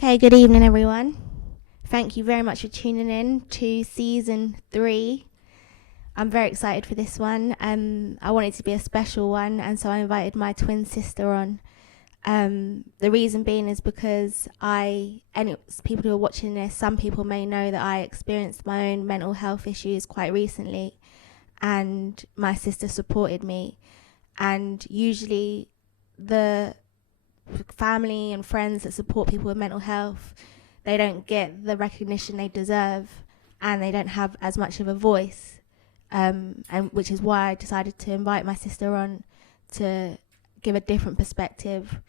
Okay, good evening, everyone. Thank you very much for tuning in to season 3. I'm very excited for this one. I want it to be a special one, and so I invited my twin sister on. The reason being is because people who are watching this, some people may know that I experienced my own mental health issues quite recently, and my sister supported me. And usually the family and friends that support people with mental health, they don't get the recognition they deserve, and they don't have as much of a voice, and which is why I decided to invite my sister on to give a different perspective.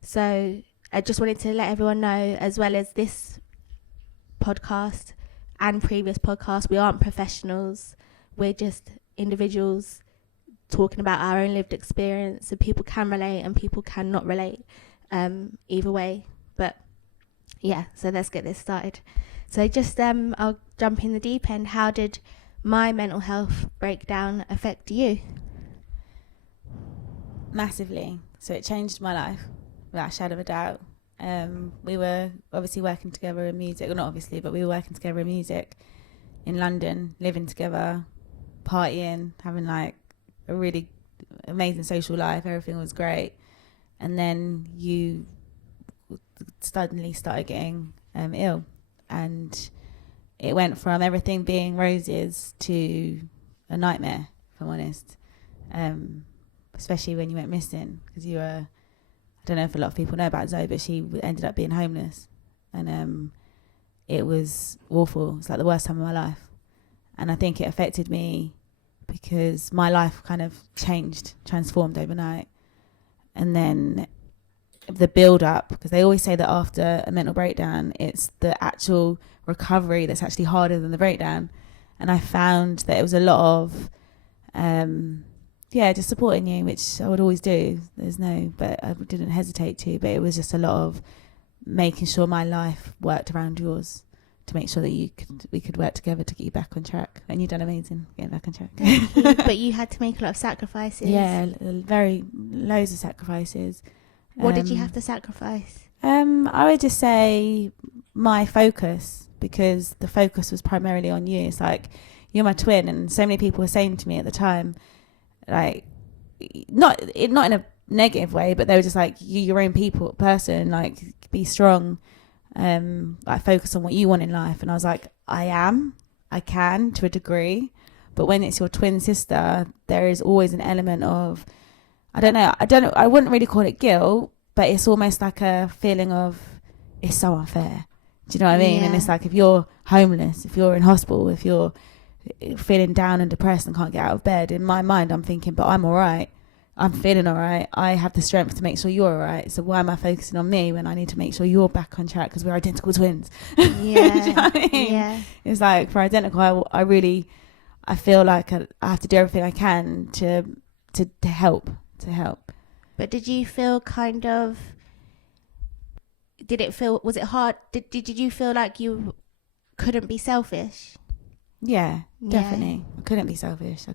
So I just wanted to let everyone know, as well as this podcast and previous podcasts, we aren't professionals. We're just individuals talking about our own lived experience, so people can relate and people cannot relate, either way. But yeah, so let's get this started. So just I'll jump in the deep end. How did my mental health breakdown affect you? Massively. So it changed my life without a shadow of a doubt. We were obviously working together in music, well, not obviously, but we were working together in music in London, living together, partying, having like a really amazing social life. Everything was great. And then you suddenly started getting ill, and it went from everything being roses to a nightmare, if I'm honest. Especially when you went missing, because you were, I don't know if a lot of people know about Zoe, but she ended up being homeless, and it was awful. It's like the worst time of my life. And I think it affected me because my life kind of transformed overnight. And then the build up, because they always say that after a mental breakdown, it's the actual recovery that's actually harder than the breakdown. And I found that it was a lot of, just supporting you, which I would always do. But I didn't hesitate to, but it was just a lot of making sure my life worked around yours, to make sure that we could work together to get you back on track. And you've done amazing getting back on track. Thank you. But you had to make a lot of sacrifices. Yeah, loads of sacrifices. What did you have to sacrifice? I would just say my focus, because the focus was primarily on you. It's like, you're my twin, and so many people were saying to me at the time, like, not in a negative way, but they were just like, you're your own person, like, be strong. Like, focus on what you want in life. And I was like, I can to a degree, but when it's your twin sister, there is always an element of, I don't know, I wouldn't really call it guilt, but it's almost like a feeling of, it's so unfair. Do you know what I mean? Yeah. And it's like, if you're homeless, if you're in hospital, if you're feeling down and depressed and can't get out of bed, in my mind I'm thinking, but I'm all right. I'm feeling all right. I have the strength to make sure you're all right. So why am I focusing on me when I need to make sure you're back on track, because we're identical twins? Yeah. Do you know what I mean? Yeah. It's like, for identical, I feel like I have to do everything I can to help. But did you feel was it hard? Did you feel like you couldn't be selfish? Yeah, definitely. I couldn't be selfish.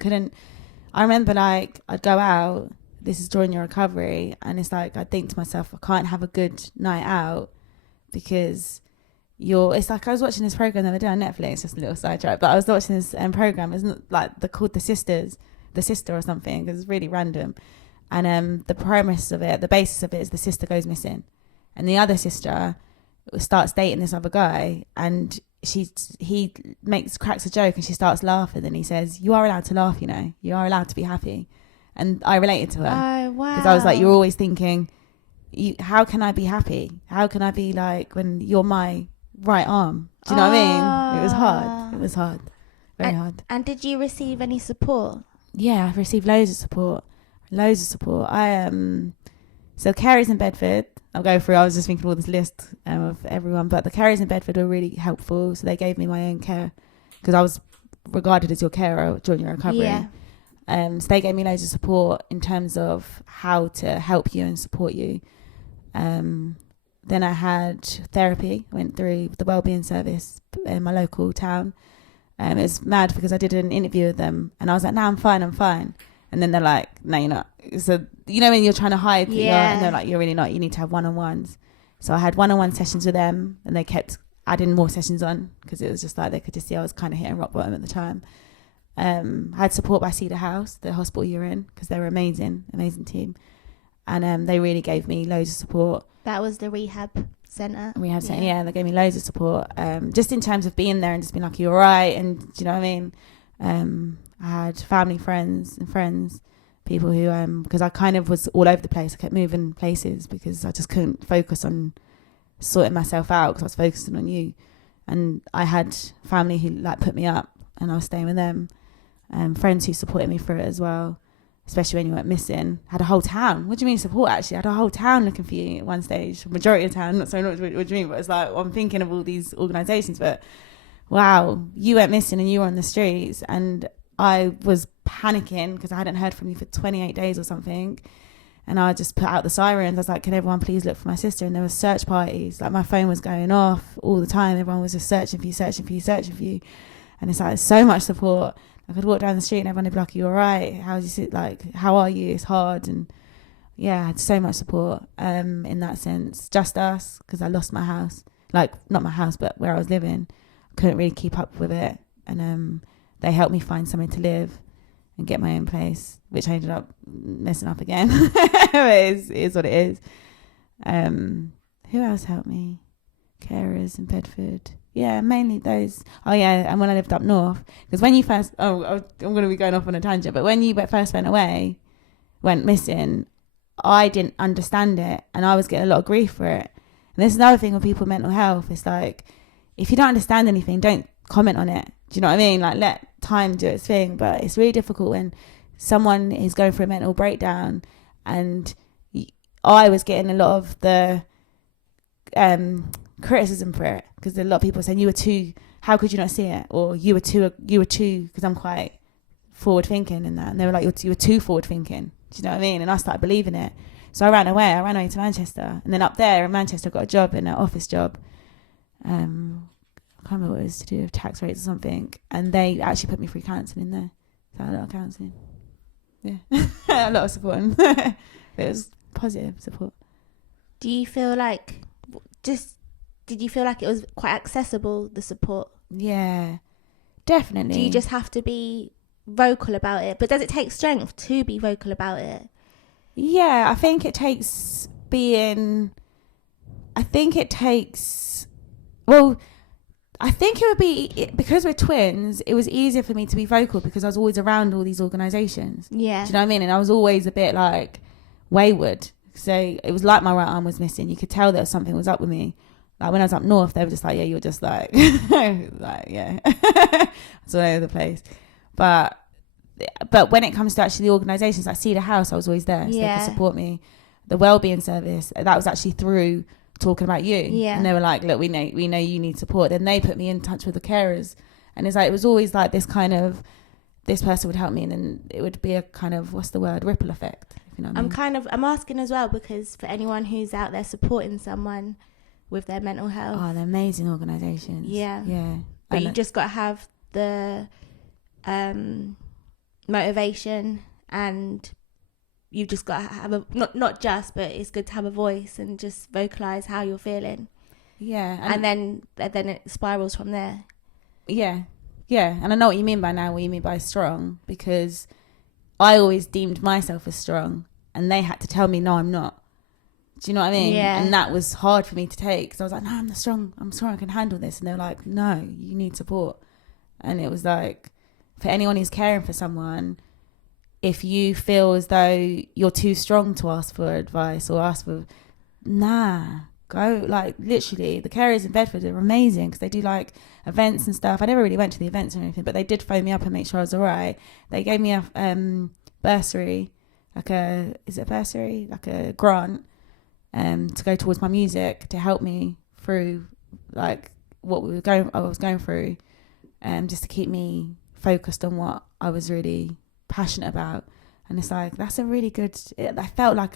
I remember, like, I'd go out, this is during your recovery, and it's like, I'd think to myself, I can't have a good night out because it's like, I was watching this program the other day on Netflix, just a little sidetrack, but I was watching this program, it's not like, they're called The Sister or something, because it's really random. And the premise of it, the basis of it is the sister goes missing, and the other sister starts dating this other guy, and he cracks a joke, and she starts laughing, and he says, you are allowed to laugh, you are allowed to be happy. And I related to her. Oh, wow. Because I was like, you're always thinking, how can I be happy? How can I be like, when you're my right arm? Do you know what I mean? It was hard. Very hard. And did you receive any support? Yeah, I've received loads of support. So Charities in Bedford, I'll go through, I was just thinking all this list of everyone, but the Charities in Bedford were really helpful. So they gave me my own care, because I was regarded as your carer during your recovery. Yeah. So they gave me loads of support in terms of how to help you and support you. Then I had therapy, went through the well-being service in my local town. It was mad because I did an interview with them, and I was like, no, I'm fine. And then they're like, no, you're not. So, when you're trying to hide, and they're like, you're really not. You need to have one-on-ones. So I had one-on-one sessions with them, and they kept adding more sessions on because it was just like they could just see I was kind of hitting rock bottom at the time. I had support by Cedar House, the hospital you're in, because they were amazing team. And they really gave me loads of support. That was the rehab centre. Yeah, they gave me loads of support. Just in terms of being there and just being like, you're right. And do you know what I mean? I had family, friends, people who, because I kind of was all over the place. I kept moving places because I just couldn't focus on sorting myself out because I was focusing on you. And I had family who like put me up and I was staying with them. Friends who supported me through it as well, especially when you went missing. Had a whole town. What do you mean support, actually? I had a whole town looking for you at one stage. Majority of the town, not what do you mean, but it's like, I'm thinking of all these organisations, but wow, you went missing and you were on the streets, and I was panicking because I hadn't heard from you for 28 days or something. And I just put out the sirens. I was like, can everyone please look for my sister? And there were search parties. Like, my phone was going off all the time. Everyone was just searching for you. And it's like, so much support. I could walk down the street and everyone would be like, you all right? How are you? It's hard. And yeah, I had so much support in that sense. Just us, because I lost my house. Like, not my house, but where I was living. I couldn't really keep up with it. And they helped me find somewhere to live and get my own place, which I ended up messing up again. It is what it is. Who else helped me? Carers in Bedford. Yeah, mainly those. Oh yeah, and when I lived up north, because when you first, I'm going to be going off on a tangent, but when you first went missing, I didn't understand it, and I was getting a lot of grief for it. And there's another thing with people with mental health. It's like, if you don't understand anything, don't comment on it. Do you know what I mean? Like, let time do its thing. But it's really difficult when someone is going through a mental breakdown, and I was getting a lot of the criticism for it, because a lot of people saying, you were too, how could you not see it? Or you were too, because I'm quite forward thinking in that. And they were like, you were too forward thinking. Do you know what I mean? And I started believing it. So I ran away to Manchester. And then up there in Manchester, I got a job, in an office job. I can't remember what it was, to do with tax rates or something. And they actually put me through counselling there. So a lot of counselling. Yeah. A lot of support. It was positive support. Do you feel like, did you feel like it was quite accessible, the support? Yeah, definitely. Do you just have to be vocal about it? But does it take strength to be vocal about it? Yeah, I think it takes I think it would be, because we're twins, it was easier for me to be vocal because I was always around all these organisations. Yeah. Do you know what I mean? And I was always a bit like wayward. So it was like my right arm was missing. You could tell that something was up with me. Like, when I was up north, they were just like, yeah, you're just like, like, yeah. It's all over the place. But when it comes to actually the organisations, like Cedar House, I was always there. So they could support me. The Well-being service, that was actually through talking about you. Yeah. And they were like, look, we know you need support. Then they put me in touch with the carers. And it's like, it was always like this kind of, this person would help me, and then it would be a kind of, what's the word, ripple effect. If you know what I mean. I'm asking as well, because for anyone who's out there supporting someone with their mental health. Oh, they're amazing organisations. Yeah. Yeah. But you just got to have the motivation, and you've just got to have not just, but it's good to have a voice and just vocalise how you're feeling. Yeah. And then it spirals from there. Yeah. Yeah. And I know what you mean by strong, because I always deemed myself as strong, and they had to tell me, no, I'm not. Do you know what I mean? Yeah. And that was hard for me to take. So I was like, no, I'm strong, I can handle this. And they were like, no, you need support. And it was like, for anyone who's caring for someone, if you feel as though you're too strong to ask for advice or go, like, literally, the carers in Bedford are amazing, because they do like events and stuff. I never really went to the events or anything, but they did phone me up and make sure I was all right. They gave me a bursary, like a grant, to go towards my music, to help me through like I was going through, just to keep me focused on what I was really passionate about. And it's like, that's a really good, I felt like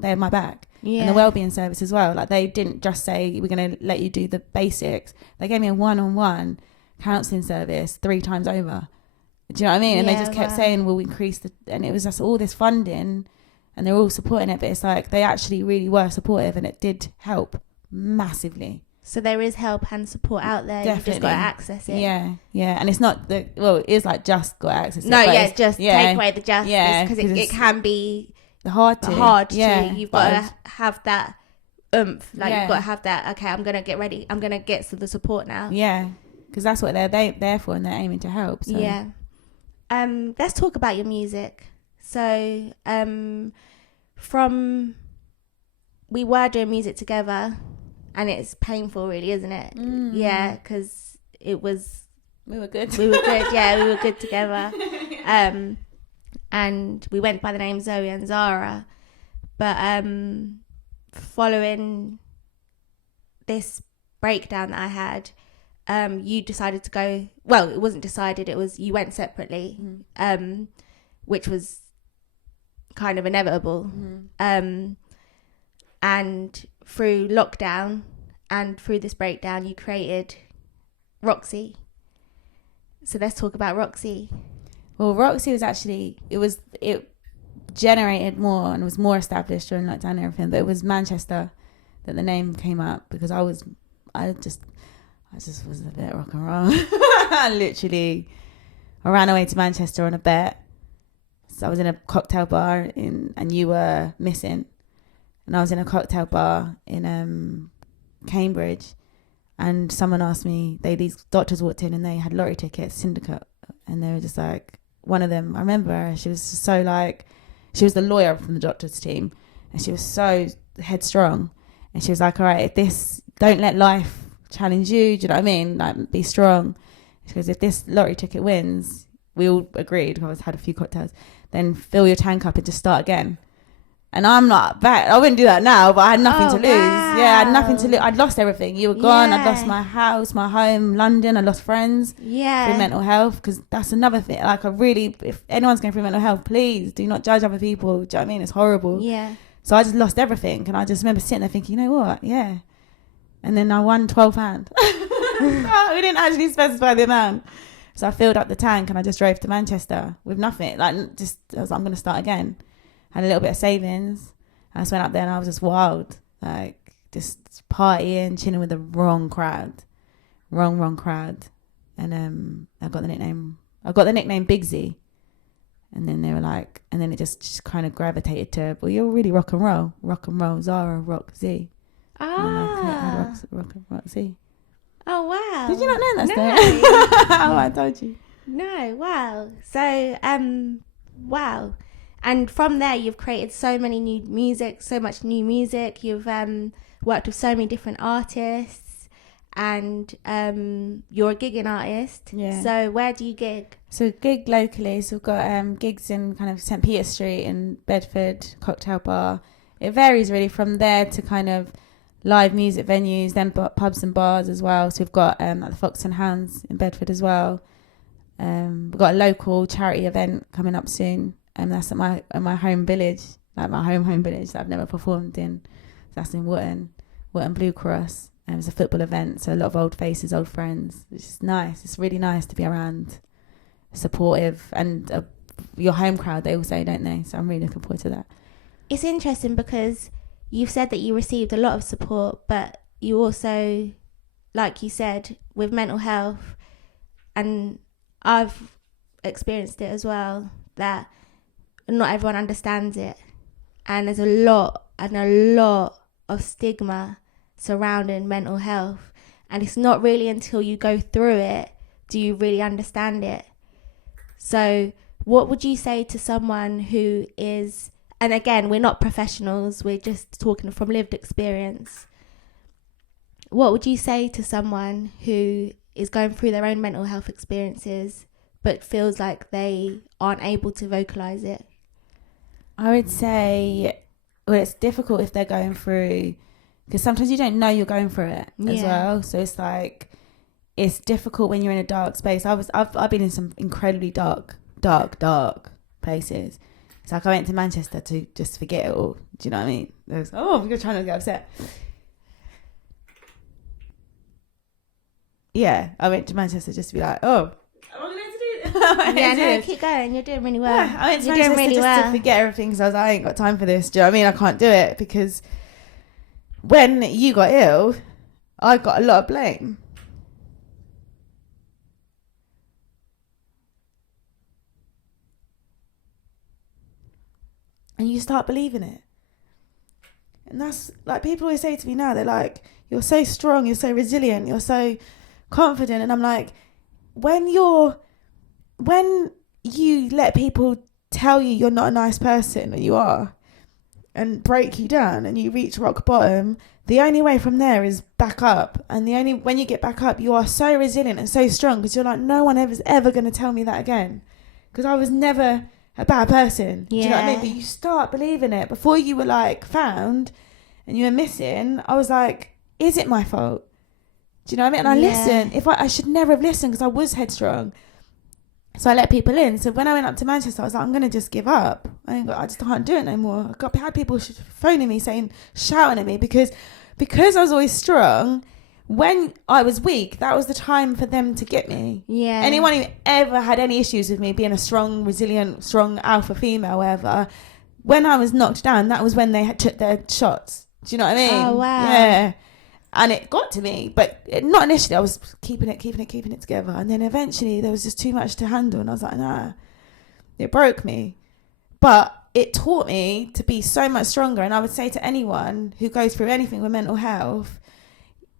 they're my back. Yeah. And the wellbeing service as well, like, they didn't just say, we're going to let you do the basics. They gave me a one-on-one counselling service 3 times over. Do you know what I mean? And they just kept saying, we'll increase and it was just all this funding. and they're all supporting it, but it's like they actually really were supportive, and it did help massively. So there is help and support out there. Definitely. You've just got to access it. Yeah, and it's not it is like just got to access it. No, but just take away the justice, because it can be hard to. You've got to have that oomph. Like you've got to have that. Okay, I'm gonna get ready. I'm gonna get to the support now. Yeah, because that's what they're there for, and they're aiming to help. So. Yeah. Let's talk about your music. So, we were doing music together, and it's painful, really, isn't it? Yeah, because we were good. Yeah, we were good together. And we went by the name Zoe and Zara, but following this breakdown that I had, you decided to go. Well, it wasn't decided. It was you went separately, which was kind of inevitable. And through lockdown and through this breakdown, you created Roxze. So let's talk about Roxze. Well, Roxze was actually it generated more and was more established during lockdown and everything. But it was Manchester that the name came up, because I just was a bit rock and roll. I ran away to Manchester on a bet. So I was in a cocktail bar and you were missing. And I was in a cocktail bar in Cambridge, and someone asked me, these doctors walked in and they had lottery tickets, syndicate, and they were just like, one of them, I remember her, she was so like, she was the lawyer from the doctor's team, and she was so headstrong, and she was like, all right, don't let life challenge you, do you know what I mean? Like, be strong. She goes, if this lottery ticket wins, we all agreed, I had a few cocktails, then fill your tank up and just start again. And I'm not bad. I wouldn't do that now, but I had nothing to lose. Wow. Yeah, I had nothing to lose. I'd lost everything. You were gone. I'd lost my house, my home, London. I lost friends. Yeah. Through mental health, because that's another thing. Like, if anyone's going through mental health, please do not judge other people. Do you know what I mean? It's horrible. Yeah. So I just lost everything. And I just remember sitting there thinking, you know what? Yeah. And then I won £12. We didn't actually specify the amount. So I filled up the tank and I just drove to Manchester with nothing. Like, I was like, I'm going to start again. Had a little bit of savings. I just went up there and I was just wild, like just partying, chilling with the wrong crowd, wrong crowd. And I got the nickname Big Z. And then they were like, and then it just kind of gravitated to, well, you're really rock and roll, Zara, Roxze. Ah. Roxze. Oh, wow. Did you not know that story? Oh, I told you. No, wow. So, wow. And from there, you've created so much new music. You've worked with so many different artists, and you're a gigging artist. Yeah. So where do you gig? So gig locally. So we've got gigs in kind of St. Peter Street in Bedford, cocktail bar. It varies really from there to kind of live music venues, then pubs and bars as well. So we've got at the Fox and Hounds in Bedford as well. We've got a local charity event coming up soon. And that's at my home village, like my home village that I've never performed in. That's in Wootton Blue Cross. And it's a football event, so a lot of old faces, old friends, which is nice. It's really nice to be around, supportive, and your home crowd, they all say, don't they? So I'm really looking forward to that. It's interesting because you've said that you received a lot of support, but you also, like you said, with mental health, and I've experienced it as well, that not everyone understands it, and there's a lot of stigma surrounding mental health, and it's not really until you go through it do you really understand it. So what would you say to someone who is, and again, we're not professionals, we're just talking from lived experience, what would you say to someone who is going through their own mental health experiences but feels like they aren't able to vocalize it? I would say, well, it's difficult if they're going through, because sometimes you don't know you're going through it as well. So it's like, it's difficult when you're in a dark space. I've been in some incredibly dark places. It's like I went to Manchester to just forget it all. Do you know what I mean? There's, you're trying to get upset. Yeah, I went to Manchester just to be like, am I going to do this? Yeah, no, keep going. You're doing really well. Yeah, I went to You're doing Manchester really just well. to forget everything because I was like, I ain't got time for this. Do you know what I mean? I can't do it because when you got ill, I got a lot of blame. And you start believing it. And that's like, people always say to me now, they're like, you're so strong, you're so resilient, you're so confident. And I'm like, when you let people tell you you're not a nice person, and you are, and break you down and you reach rock bottom, the only way from there is back up. And when you get back up, you are so resilient and so strong because you're like, no one ever going to tell me that again, because I was never a bad person. Do you know what I mean? But you start believing it. Before you were like found and you were missing, I was like, is it my fault? Do you know what I mean? And I listened. I should never have listened because I was headstrong. So I let people in. So when I went up to Manchester, I was like, I'm going to just give up. I just can't do it no more. I had people phoning me shouting at me because I was always strong. When I was weak, that was the time for them to get me. Yeah. Anyone who ever had any issues with me being a strong, resilient, strong alpha female, whatever, when I was knocked down, that was when they took their shots. Do you know what I mean? Oh, wow. Yeah. And it got to me, but not initially. I was keeping it together. And then eventually there was just too much to handle. And I was like, nah, it broke me. But it taught me to be so much stronger. And I would say to anyone who goes through anything with mental health,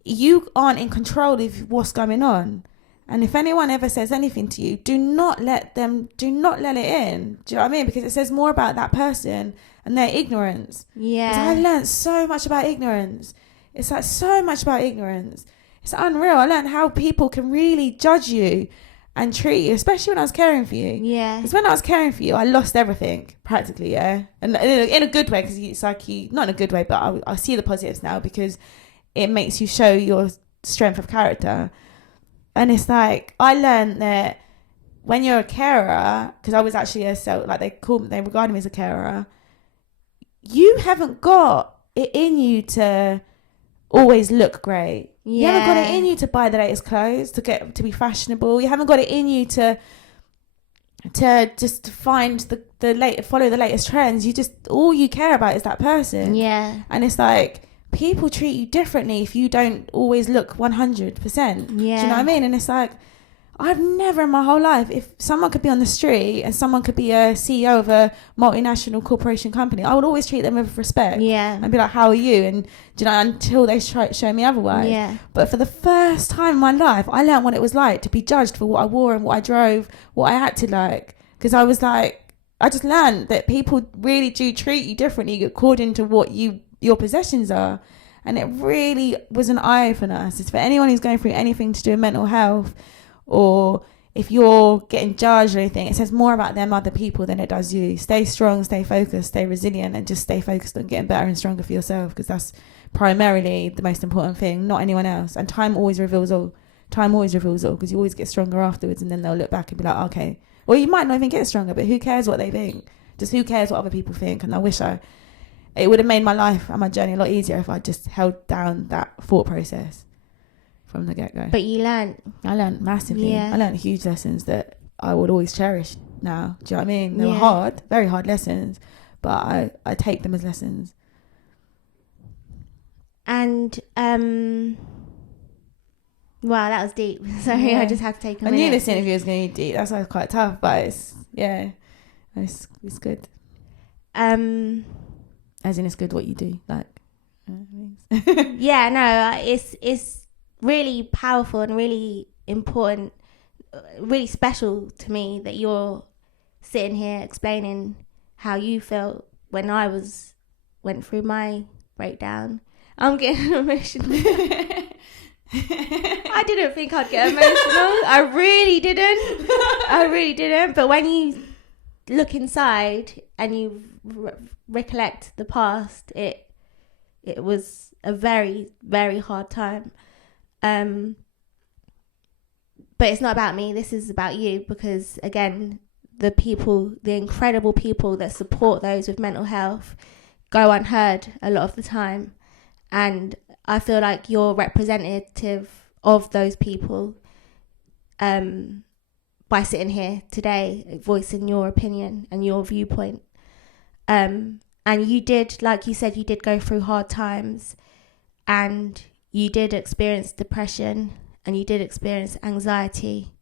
you aren't in control of what's going on. And if anyone ever says anything to you, do not let it in. Do you know what I mean? Because it says more about that person and their ignorance. Yeah. 'Cause I learned so much about ignorance. It's like so much about ignorance. It's unreal. I learned how people can really judge you and treat you, especially when I was caring for you. Yeah. Because when I was caring for you, I lost everything practically, yeah. And in a good way, because it's like not in a good way, but I see the positives now because it makes you show your strength of character. And it's like, I learned that when you're a carer, because I was actually they regarded me as a carer, you haven't got it in you to always look great. Yeah. You haven't got it in you to buy the latest clothes, to be fashionable. You haven't got it in you to just find follow the latest trends. All you care about is that person. Yeah. And it's like, people treat you differently if you don't always look 100%. Yeah. Do you know what I mean? And it's like, I've never in my whole life, if someone could be on the street and someone could be a CEO of a multinational corporation company, I would always treat them with respect. Yeah. And be like, how are you? And do you know, until they show me otherwise. Yeah. But for the first time in my life, I learned what it was like to be judged for what I wore and what I drove, what I acted like. Because I was like, I just learned that people really do treat you differently according to what your possessions are. And it really was an eye-opener. It's for anyone who's going through anything to do with mental health, or if you're getting judged or anything, it says more about them other people than it does you. Stay strong, stay focused, stay resilient, and just stay focused on getting better and stronger for yourself, because that's primarily the most important thing, not anyone else. And time always reveals all, because you always get stronger afterwards, and then they'll look back and be like, okay, well, you might not even get stronger, but who cares what they think? Just who cares what other people think? And I wish it would have made my life and my journey a lot easier if I just held down that thought process from the get-go. But I learned massively. Yeah. I learned huge lessons that I would always cherish now. Do you know what I mean? They were hard, very hard lessons, but I take them as lessons. And wow, that was deep. Sorry, I just had to take a minute. I knew this interview was going to be deep. That's why it's quite tough, but it's good. As in, it's good what you do, like. Yeah, no, it's really powerful and really important, really special to me that you're sitting here explaining how you felt when I went through my breakdown. I'm getting emotional. I didn't think I'd get emotional. I really didn't. But when you look inside and you recollect the past, it was a very, very hard time. But it's not about me. This is about you, because again, the incredible people that support those with mental health go unheard a lot of the time. And I feel like you're representative of those people, by sitting here today, voicing your opinion and your viewpoint. And you did, like you said, you did go through hard times, and you did experience depression, and you did experience anxiety.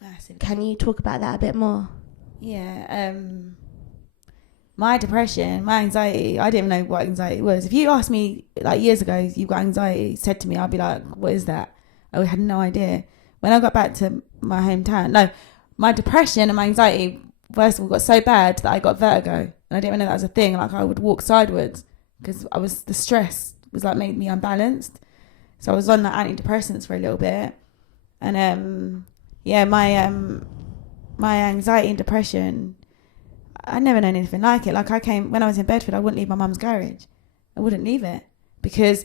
Massive. Can you talk about that a bit more? Yeah. My depression, my anxiety, I didn't know what anxiety was. If you asked me like years ago, you've got anxiety, said to me, I'd be like, what is that? I had no idea. When I got back to my hometown, my depression and my anxiety, first of all, got so bad that I got vertigo. And I didn't even know that was a thing. Like, I would walk sideways because the stress was like made me unbalanced. So I was on like antidepressants for a little bit. And my anxiety and depression, I never known anything like it. Like, when I was in Bedford, I wouldn't leave my mum's garage. I wouldn't leave it because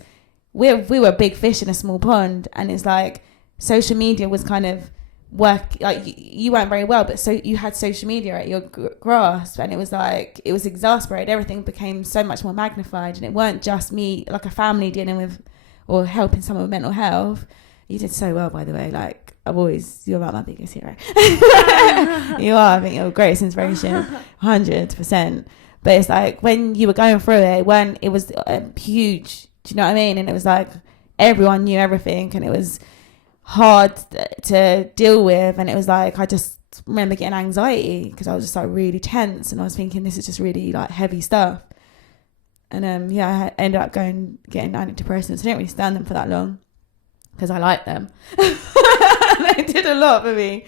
we were big fish in a small pond. And it's like social media was kind of like you weren't very well, but so you had social media at your grasp, and it was like, it was exasperated. Everything became so much more magnified, and it weren't just me, like a family dealing with or helping someone with mental health. You did so well, by the way. Like, you're about my biggest hero. You are. I think you're a greatest inspiration, 100%. But it's like, when you were going through it, when it was huge, do you know what I mean? And it was like, everyone knew everything, and it was hard to deal with. And it was like, I just remember getting anxiety because I was just like really tense, and I was thinking, this is just really like heavy stuff. And I ended up getting antidepressants. I didn't really stand them for that long because I liked them. They did a lot for me.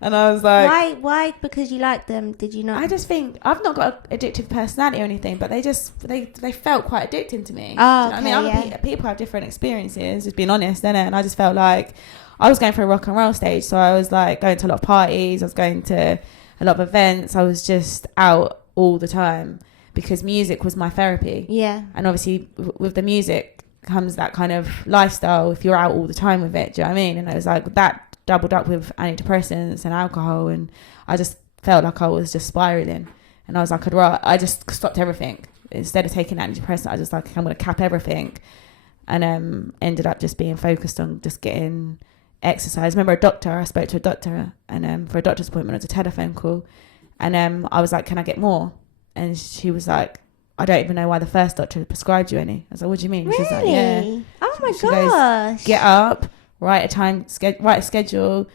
And I was like, why? Because you liked them, did you not? I just think I've not got an addictive personality or anything, but they felt quite addicting to me. Oh, okay, I mean, people have different experiences, just being honest, innit? And I just felt like I was going through a rock and roll stage. So I was like going to a lot of parties, I was going to a lot of events, I was just out all the time because music was my therapy. Yeah. And obviously with the music comes that kind of lifestyle if you're out all the time with it, do you know what I mean? And it was like that doubled up with antidepressants and alcohol, and I just felt like I was just spiraling. And I was like, I just stopped everything. Instead of taking antidepressants, I just like, I'm going to cap everything. And ended up just being focused on just getting exercise. I remember I spoke to a doctor, and for a doctor's appointment, it was a telephone call. And I was like, can I get more? And she was like, I don't even know why the first doctor prescribed you any. I was like, what do you mean? Really? She's like, yeah. Oh my she gosh. goes, get up, write a schedule,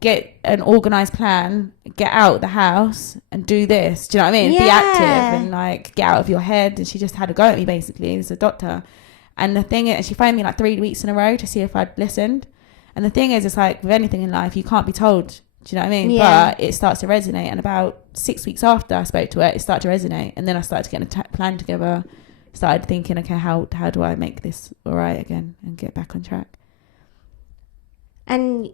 get an organised plan, get out the house and do this. Do you know what I mean? Yeah. Be active and like get out of your head. And she just had a go at me, basically, as a doctor. And the thing is, she phoned me like 3 weeks in a row to see if I'd listened. And the thing is, it's like with anything in life, you can't be told. Do you know what I mean? Yeah. But it starts to resonate. And about 6 weeks after I spoke to it started to resonate. And then I started to get a plan together. Started thinking, okay, how do I make this all right again and get back on track? And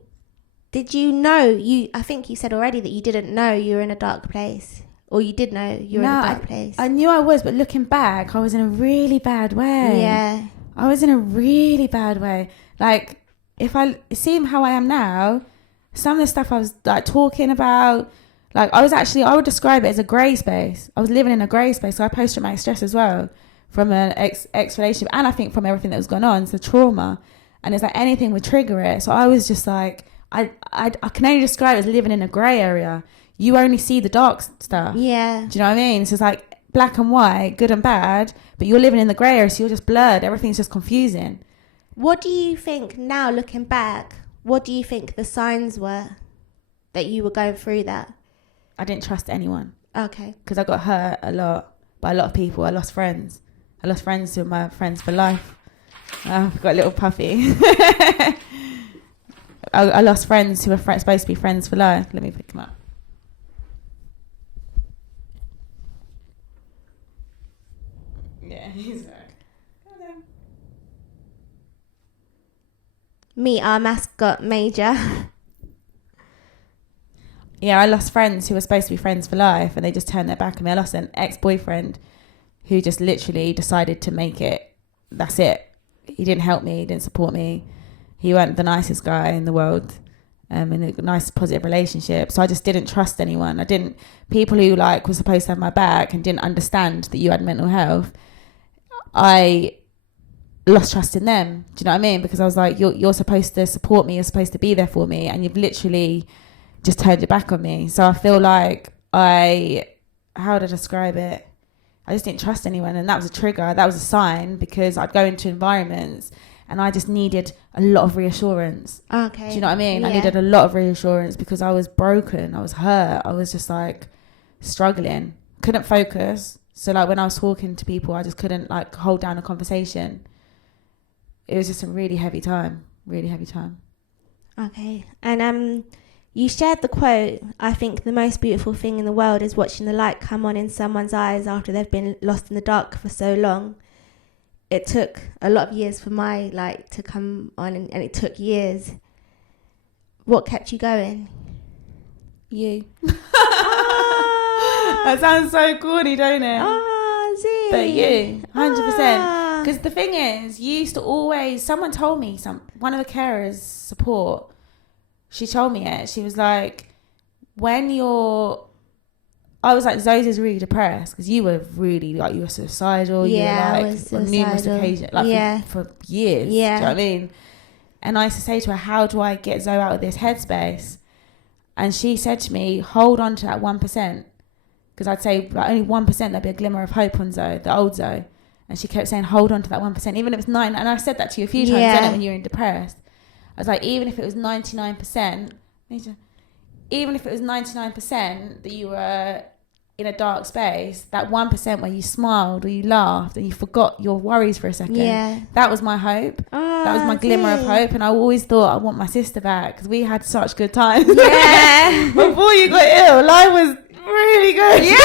did you know, I think you said already that you didn't know you were in a dark place. Or you did know you were in a dark place. I knew I was, but looking back, I was in a really bad way. Yeah. I was in a really bad way. Like, if I see how I am now, some of the stuff I was like talking about, like I would describe it as a grey space. I was living in a grey space. So I post-traumatic stress as well from an ex-relationship, and I think from everything that was going on, so trauma. And it's like anything would trigger it. So I was just like, I can only describe it as living in a grey area. You only see the dark stuff. Yeah. Do you know what I mean? So it's like black and white, good and bad, but you're living in the grey area, so you're just blurred. Everything's just confusing. What do you think now, looking back, what do you think the signs were that you were going through that? I didn't trust anyone. Okay. Because I got hurt a lot by a lot of people. I lost friends. I lost friends who were my friends for life. I've got a little puppy. I lost friends who were supposed to be friends for life. Let me pick him up. Yeah, he's back. Meet our mascot, Major. Yeah, I lost friends who were supposed to be friends for life, and they just turned their back on me. I lost an ex-boyfriend who just literally decided to make it. That's it. He didn't help me. He didn't support me. He wasn't the nicest guy in the world, in a nice, positive relationship. So I just didn't trust anyone. People who like were supposed to have my back and didn't understand that you had mental health, I lost trust in them. Do you know what I mean? Because I was like, you're supposed to support me. You're supposed to be there for me. And you've literally just turned your back on me. So I feel like how to describe it? I just didn't trust anyone, and that was a trigger. That was a sign, because I'd go into environments and I just needed a lot of reassurance. Okay. Do you know what I mean? Yeah. I needed a lot of reassurance because I was broken. I was hurt. I was just like struggling. Couldn't focus. So like when I was talking to people, I just couldn't like hold down a conversation. It was just a really heavy time. Really heavy time. Okay. And you shared the quote, "I think the most beautiful thing in the world is watching the light come on in someone's eyes after they've been lost in the dark for so long." It took a lot of years for my light to come on, and it took years. What kept you going? You. That sounds so corny, don't it? Oh, see. But you, 100%. Because the thing is, you used to always, someone told me, one of the carers support, she told me it. She was like, I was like, Zoe's really depressed, because you were really like, you were suicidal. Yeah, you were like on numerous occasions, like for years. Yeah. Do you know what I mean? And I used to say to her, how do I get Zoe out of this headspace? And she said to me, hold on to that 1%. Because I'd say like only 1%, there'd be a glimmer of hope on Zoe, the old Zoe. And she kept saying, hold on to that 1%, even if it's 9. And I said that to you a few times, didn't it, when you were depressed. I was like, even if it was 99%, even if it was 99% that you were in a dark space, that 1% where you smiled or you laughed and you forgot your worries for a second, that was my hope. That was my glimmer of hope. And I always thought, I want my sister back, because we had such good times. Yeah. Before you got ill, life was really good. Yeah.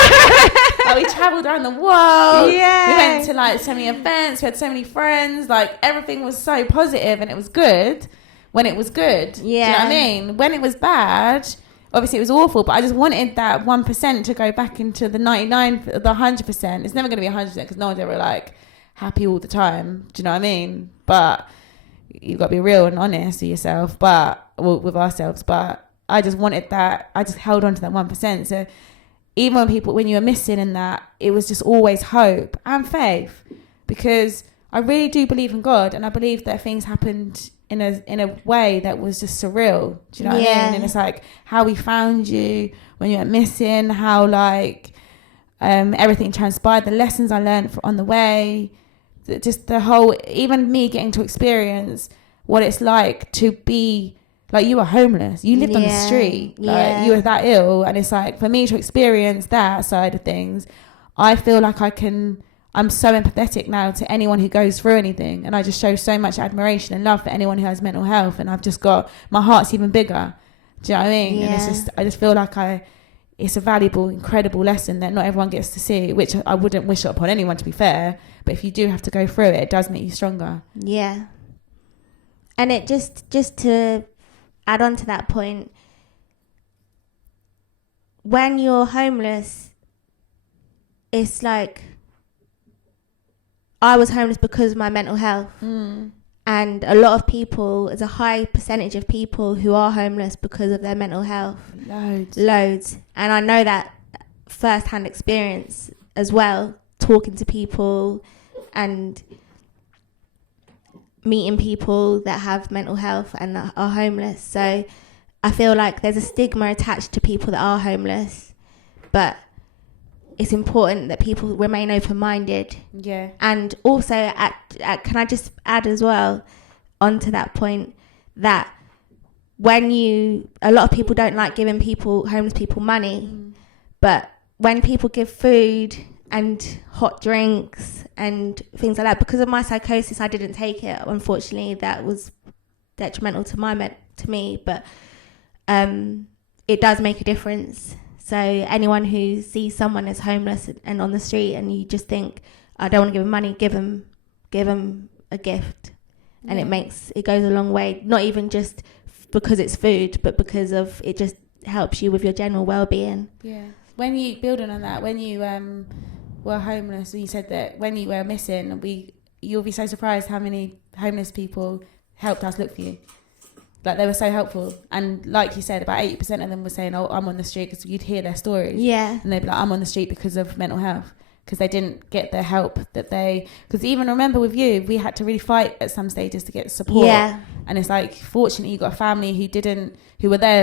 Like, we travelled around the world. Yeah. We went to like so many events. We had so many friends. Like everything was so positive, and it was good when it was good. Yeah. Do you know what I mean? When it was bad, obviously it was awful, but I just wanted that 1% to go back into the 99, the 100%. It's never going to be 100% because no one's ever like happy all the time. Do you know what I mean? But you've got to be real and honest with yourself, with ourselves. But I just wanted that. I just held on to that 1%. So even when you were missing in that, it was just always hope and faith, because I really do believe in God, and I believe that things happened in a way that was just surreal. Do you know what I mean? And it's like how we found you when you went missing, how like everything transpired, the lessons I learned on the way, just the whole, even me getting to experience what it's like to be like, you were homeless, you lived on the street, like you were that ill, and it's like for me to experience that side of things, I feel like I'm so empathetic now to anyone who goes through anything, and I just show so much admiration and love for anyone who has mental health, and I've just got, my heart's even bigger. Do you know what I mean? And it's just, I just feel like it's a valuable, incredible lesson that not everyone gets to see, which I wouldn't wish it upon anyone, to be fair, but if you do have to go through it, it does make you stronger. Yeah. And it just to add on to that point, when you're homeless, it's like, I was homeless because of my mental health. And a lot of people, there's a high percentage of people who are homeless because of their mental health. Loads. And I know that first-hand experience as well, talking to people and meeting people that have mental health and are homeless. So I feel like there's a stigma attached to people that are homeless, but it's important that people remain open-minded. Yeah. And also, can I just add as well, onto that point, that a lot of people don't like giving homeless people money, but when people give food and hot drinks and things like that, because of my psychosis, I didn't take it. Unfortunately, that was detrimental to me, but it does make a difference. So anyone who sees someone as homeless and on the street, and you just think, I don't want to give them money, give them a gift. And it goes a long way, not even just because it's food, but because of it just helps you with your general well-being. Yeah. When you, building on that, when you were homeless, you said that when you were missing, you'll be so surprised how many homeless people helped us look for you. Like, they were so helpful. And like you said, about 80% of them were saying, oh, I'm on the street, because you'd hear their stories. Yeah. And they'd be like, I'm on the street because of mental health. because they didn't get the help that because even remember with you, we had to really fight at some stages to get support. Yeah. And it's like, fortunately, you got a family who didn't give up. Do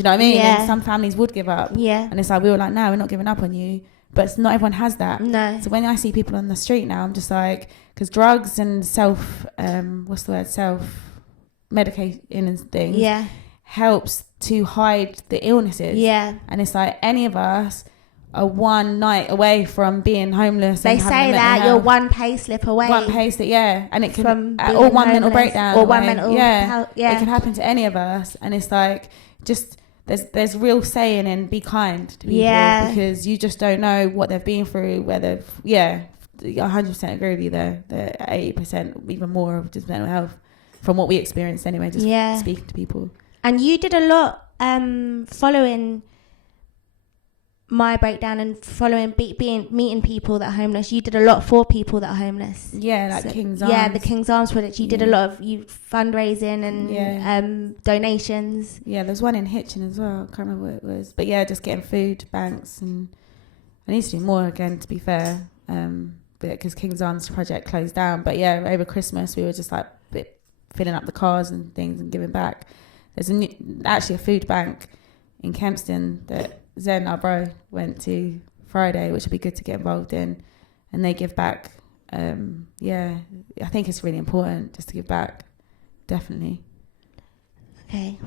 you know what I mean? Yeah. And some families would give up. Yeah. And it's like, we were like, no, we're not giving up on you. But not everyone has that. No. So when I see people on the street now, I'm just like, because drugs and self-medicating and things helps to hide the illnesses. Yeah. And it's like, any of us are one night away from being homeless. They and say that you're one pay slip away. One pay slip, yeah. And it can, from or one mental breakdown. Or one mental health, It can happen to any of us. And it's like, just, there's real saying in be kind to people. Yeah. Because you just don't know what they've been through, whether, 100% agree with you there. The 80%, even more of just mental health from what we experienced anyway, just speaking to people. And you did a lot following my breakdown and following meeting people that are homeless. You did a lot for people that are homeless. Yeah, like King's Arms. Yeah, the King's Arms project. You did a lot of fundraising and donations. Yeah, there's one in Hitchin as well. I can't remember what it was. But yeah, just getting food banks, and I need to do more again, to be fair. Because King's Arms project closed down. But yeah, over Christmas we were just like filling up the cars and things and giving back. There's actually a food bank in Kempston that Zen, our bro, went to Friday, which would be good to get involved in, and they give back. I think it's really important just to give back, definitely. Okay.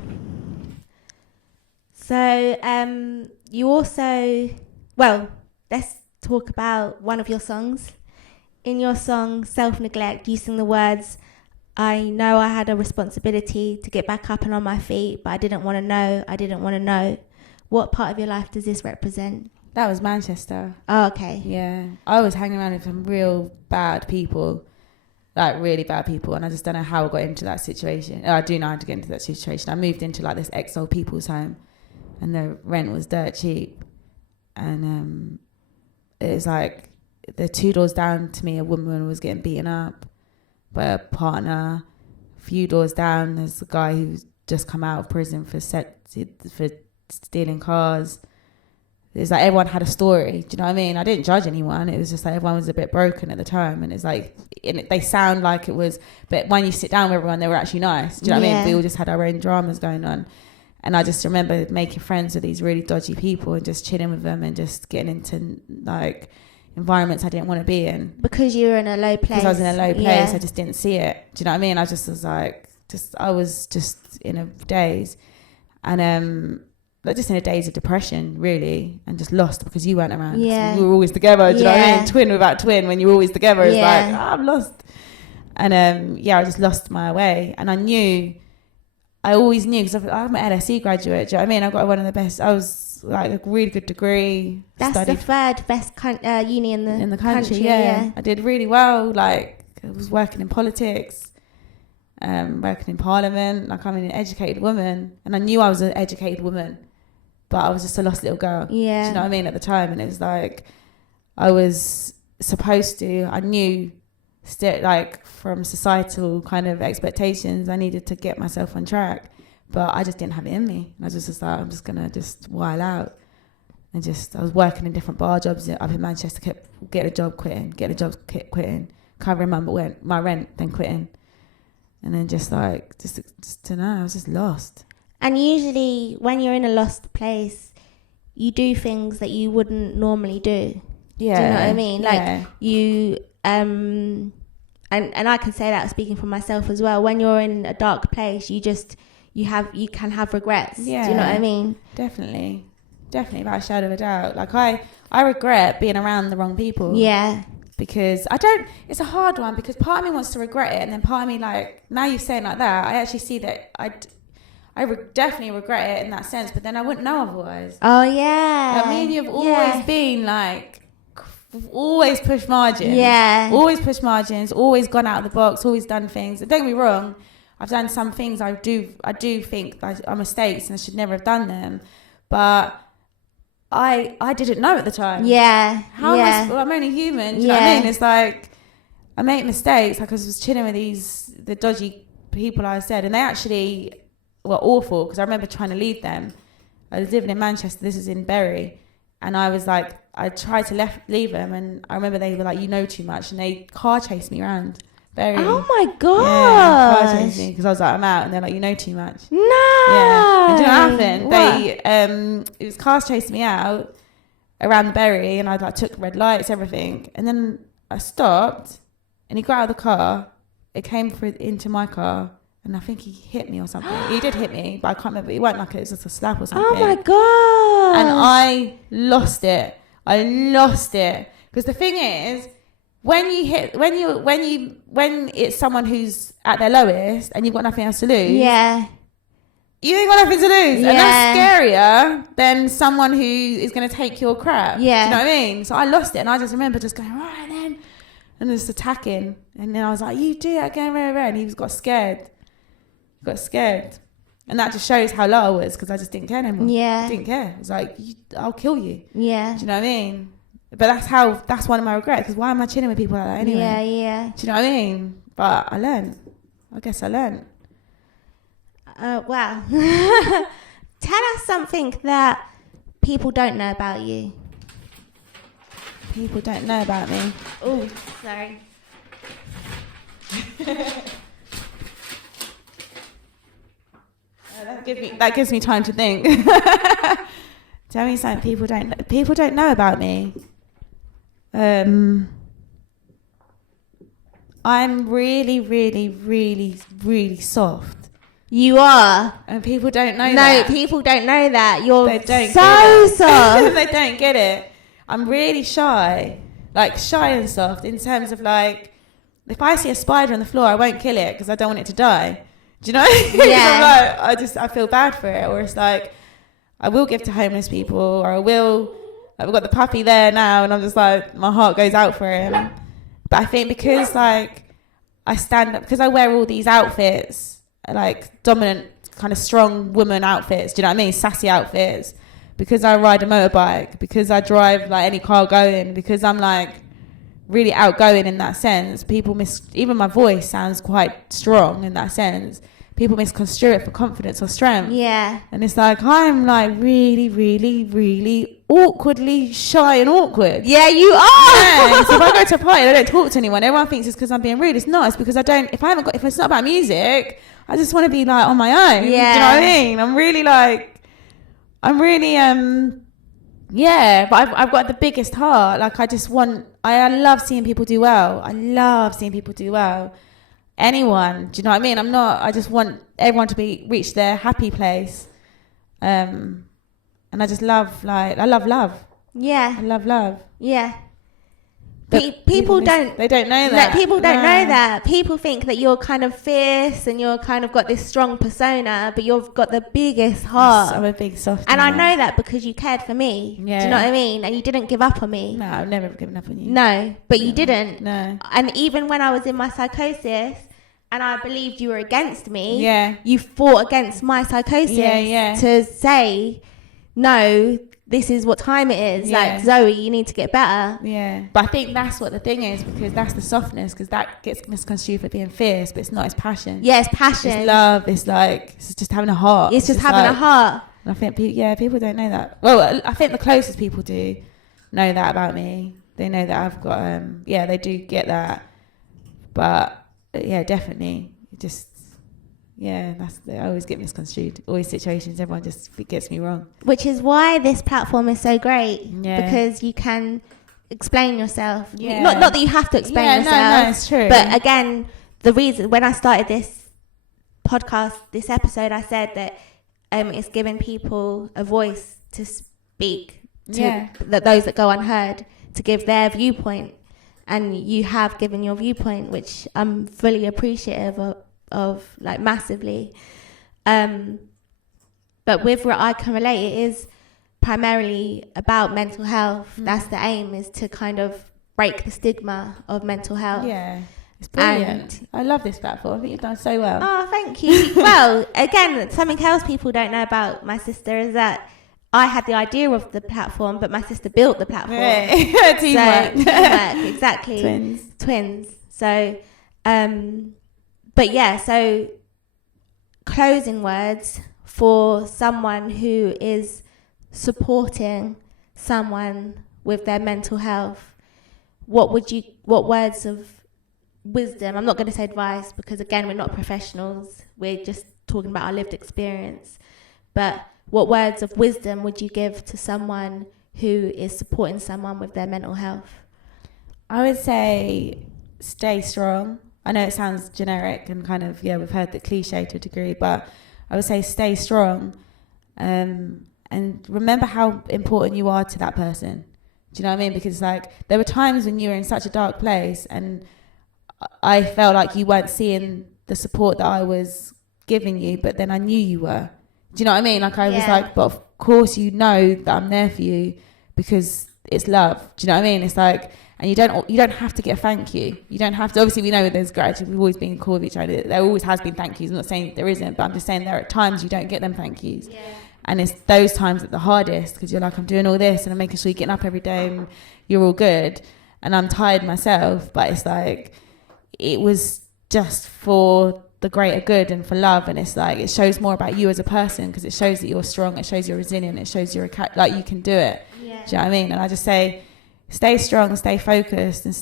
So you also, let's talk about one of your songs. In your song Self-Neglect, you sing the words, I know I had a responsibility to get back up and on my feet, but I didn't want to know. What part of your life does this represent? That was Manchester. Oh, okay. Yeah. I was hanging around with some real bad people, like really bad people, and I just don't know how I got into that situation. I do know how to get into that situation. I moved into like this ex-old people's home, and the rent was dirt cheap. And it was like the 2 doors down to me, a woman was getting beaten up by a partner. A few doors down, there's a guy who's just come out of prison for stealing cars. It's like everyone had a story. Do you know what I mean? I didn't judge anyone. It was just like everyone was a bit broken at the time, and it's like they sound like it was, but when you sit down with everyone, they were actually nice. Do you know what I mean? We all just had our own dramas going on, and I just remember making friends with these really dodgy people and just chilling with them and just getting into like environments I didn't want to be in because you were in a low place. Because I was in a low place, I just didn't see it. Do you know what I mean? I was just in a daze, and just in a daze of depression, really, and just lost because you weren't around. Yeah. We were always together. Do you know what I mean? Twin without twin, when you're always together, it's like, I'm lost. And I just lost my way. And I always knew, because I'm an LSE graduate. Do you know what I mean? I got one of the best. I was like a really good degree. That's the third best uni in the country. Yeah. I did really well. Like, I was working in politics. Working in Parliament. Like, I'm an educated woman, and I knew I was an educated woman, but I was just a lost little girl. Yeah. Do you know what I mean? At the time, and it was like I was supposed to. I knew, like, from societal kind of expectations, I needed to get myself on track, but I just didn't have it in me. And I was just like, I'm just gonna just while out, and I was working in different bar jobs up in Manchester. Kept getting a job, quitting, quitting, covering my rent, then quitting. And then just to know, I was just lost. And usually when you're in a lost place, you do things that you wouldn't normally do. Yeah. Do you know what I mean? Like you, and I can say that speaking for myself as well. When you're in a dark place, you can have regrets. Yeah. Do you know what I mean? Definitely, without a shadow of a doubt. Like I regret being around the wrong people. Yeah. Because it's a hard one, because part of me wants to regret it, and then part of me, like, now you're saying like that, I actually see that I definitely regret it in that sense, but then I wouldn't know otherwise. Oh, yeah. Like, me and you have always been, like, always pushed margins. Yeah. Always pushed margins, always gone out of the box, always done things. And don't get me wrong, I've done some things I do think are mistakes and I should never have done them, but I didn't know at the time. Yeah. I'm only human. Do you know what I mean? It's like, I make mistakes. Like, I was chilling with the dodgy people, I said, and they actually were awful, because I remember trying to leave them. I was living in Manchester. This is in Bury. And I was like, I tried to leave them, and I remember they were like, you know too much, and they car chased me around. Oh my god! Yeah, car chased me because I was like, I'm out, and they're like, you know too much. No. Yeah. And do you know what happened? What? It was cars chasing me out around the Berry, and I like took red lights, everything, and then I stopped, and he got out of the car. It came into my car. And I think he hit me or something. He did hit me, but I can't remember. It wasn't like it was just a slap or something. Oh my god! And I lost it. Because the thing is, when it's someone who's at their lowest and you've got nothing else to lose. Yeah. You ain't got nothing to lose. Yeah. And that's scarier than someone who is going to take your crap. Yeah. Do you know what I mean? So I lost it, and I just remember just going, right then, and just attacking. And then I was like, you do that again, and he got scared. And that just shows how low I was, because I just didn't care anymore. Yeah. I didn't care. It was like, I'll kill you. Yeah. Do you know what I mean? But that's one of my regrets, because why am I chilling with people like that anyway? Yeah, yeah. Do you know what I mean? But I learned. Wow. Tell us something that people don't know about you. People don't know about me. Oh, sorry. That gives me time to think. Tell me something people don't know about me. I'm really, really, really, really soft. You are. And people don't know that. No, people don't know that. You're They don't so soft. They don't get it. I'm really shy. Like, shy and soft in terms of, like, if I see a spider on the floor, I won't kill it because I don't want it to die. Do you know? Yeah. I feel bad for it. Or it's like, I will give to homeless people, or I've got the puppy there now, and I'm just like, my heart goes out for him. But I think because, like, I stand up, because I wear all these outfits, like dominant, kind of strong woman outfits, do you know what I mean? Sassy outfits. Because I ride a motorbike, because I drive like any car going, because I'm like really outgoing in that sense. Even my voice sounds quite strong in that sense. People misconstrue it for confidence or strength. Yeah. And it's like, I'm like really, really, really awkwardly shy and awkward. Yeah, you are. Yeah. So if I go to a party and I don't talk to anyone, everyone thinks it's because I'm being rude. It's not. It's because if it's not about music, I just want to be like on my own. Yeah. Do you know what I mean? Yeah, but I've got the biggest heart. Like, I love seeing people do well. Anyone, do you know what I mean? I just want everyone to reach their happy place. And I just love love. Yeah. I love love. Yeah. People don't. They don't know that. People don't know that. People think that you're kind of fierce and you're kind of got this strong persona, but you've got the biggest heart. I'm a big soft. And I know that because you cared for me. Yeah. Do you know what I mean? And you didn't give up on me. No, I've never given up on you. No, but you didn't. No. And even when I was in my psychosis and I believed you were against me, yeah, you fought against my psychosis to say, no, this is what time it is. Yeah. Like, Zoe, you need to get better. Yeah. But I think that's what the thing is, because that's the softness, because that gets misconstrued for being fierce, but it's not. It's passion. Yeah, it's passion. It's love. It's like, it's just having a heart. It's just having a heart. And I think, people don't know that. Well, I think the closest people do know that about me. They know that I've got, they do get that. But, yeah, definitely. I always get misconstrued. Always situations, everyone just gets me wrong. Which is why this platform is so great. Yeah. Because you can explain yourself. Yeah. Not that you have to explain yourself. No, it's true. But again, the reason when I started this podcast, this episode, I said that it's giving people a voice to speak to those that go unheard, to give their viewpoint. And you have given your viewpoint, which I'm fully appreciative of like massively. But with what I Can Relate, it is primarily about mental health. That's the aim, is to kind of break the stigma of mental health. Yeah, it's brilliant. I love this platform. I think you've done so well. Oh, thank you. Well, again, something else people don't know about my sister is that I had the idea of the platform, but my sister built the platform. Right. Teamwork. Exactly. Twins. So, but yeah, so closing words for someone who is supporting someone with their mental health, what words of wisdom, I'm not going to say advice because again we're not professionals, we're just talking about our lived experience, but what words of wisdom would you give to someone who is supporting someone with their mental health? I would say stay strong. I know it sounds generic and kind of, we've heard the cliche to a degree, but I would say stay strong, and remember how important you are to that person. Do you know what I mean? Because like there were times when you were in such a dark place and I felt like you weren't seeing the support that I was giving you, but then I knew you were. Do you know what I mean? Like I was like, but of course you know that I'm there for you because it's love. Do you know what I mean? It's like, and you don't have to get a thank you. You don't have to. Obviously, we know there's gratitude. We've always been cool with each other. There always has been thank yous. I'm not saying there isn't, but I'm just saying there are times you don't get them thank yous. Yeah. And it's those times that the hardest because you're like, I'm doing all this and I'm making sure you're getting up every day and you're all good. And I'm tired myself, but it's like, it was just for the greater good and for love. And it's like, it shows more about you as a person because it shows that you're strong. It shows you're resilient. It shows you're like you can do it. Yeah. Do you know what I mean? And I just say, stay strong, stay focused, and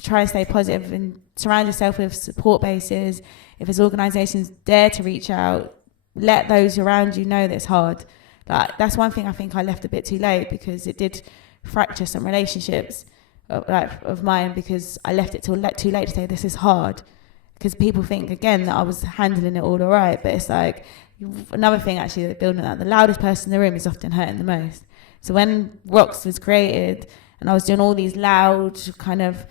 try and stay positive and surround yourself with support bases. If there's organisations, dare to reach out. Let those around you know that it's hard. Like, that's one thing I think I left a bit too late because it did fracture some relationships of mine because I left it too late to say this is hard. Because people think, again, that I was handling it all right. But it's like, another thing actually, building that, the loudest person in the room is often hurting the most. So when Roxze was created and I was doing all these loud kind of,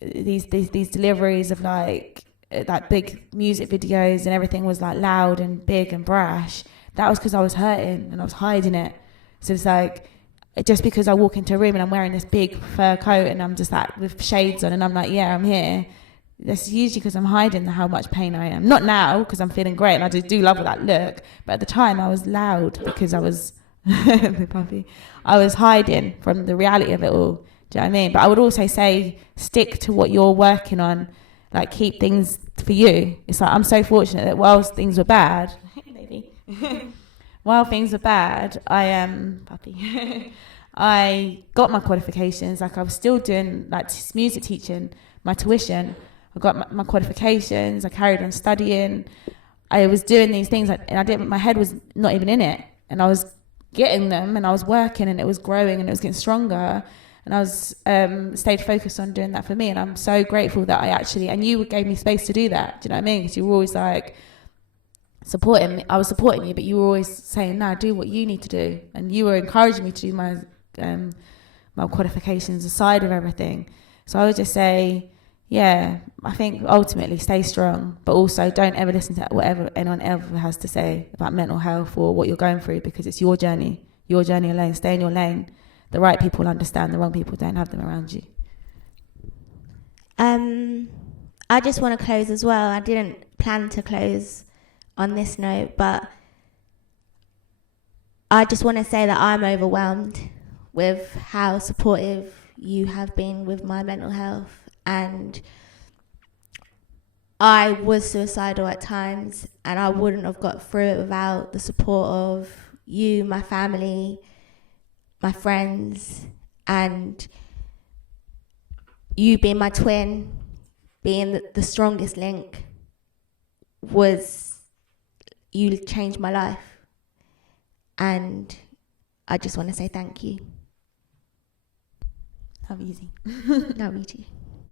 these deliveries of like big music videos and everything was like loud and big and brash, that was because I was hurting and I was hiding it. So it's like, just because I walk into a room and I'm wearing this big fur coat and I'm just like with shades on and I'm like, yeah, I'm here. That's usually because I'm hiding how much pain I am. Not now because I'm feeling great and I do love that look. But at the time I was loud because I was, puppy, I was hiding from the reality of it all. Do you know what I mean? But I would also say stick to what you're working on. Like keep things for you. It's like I'm so fortunate that whilst things were bad, while things were bad, I got my qualifications. Like I was still doing like music teaching, my tuition. I got my qualifications. I carried on studying. I was doing these things, and my head was not even in it. And I was getting them, and I was working, and it was growing, and it was getting stronger. And I was stayed focused on doing that for me. And I'm so grateful that and you gave me space to do that. Do you know what I mean? Because you were always like supporting me. I was supporting you, but you were always saying, "No, do what you need to do." And you were encouraging me to do my qualifications aside of everything. So I would just say, yeah, I think ultimately stay strong, but also don't ever listen to whatever anyone ever has to say about mental health or what you're going through because it's your journey alone. Stay in your lane. The right people understand, the wrong people don't have them around you. I just want to close as well. I didn't plan to close on this note, but I just want to say that I'm overwhelmed with how supportive you have been with my mental health. And I was suicidal at times, and I wouldn't have got through it without the support of you, my family, my friends, and you being my twin, being the strongest link. You changed my life, and I just want to say thank you. How easy. No, me too.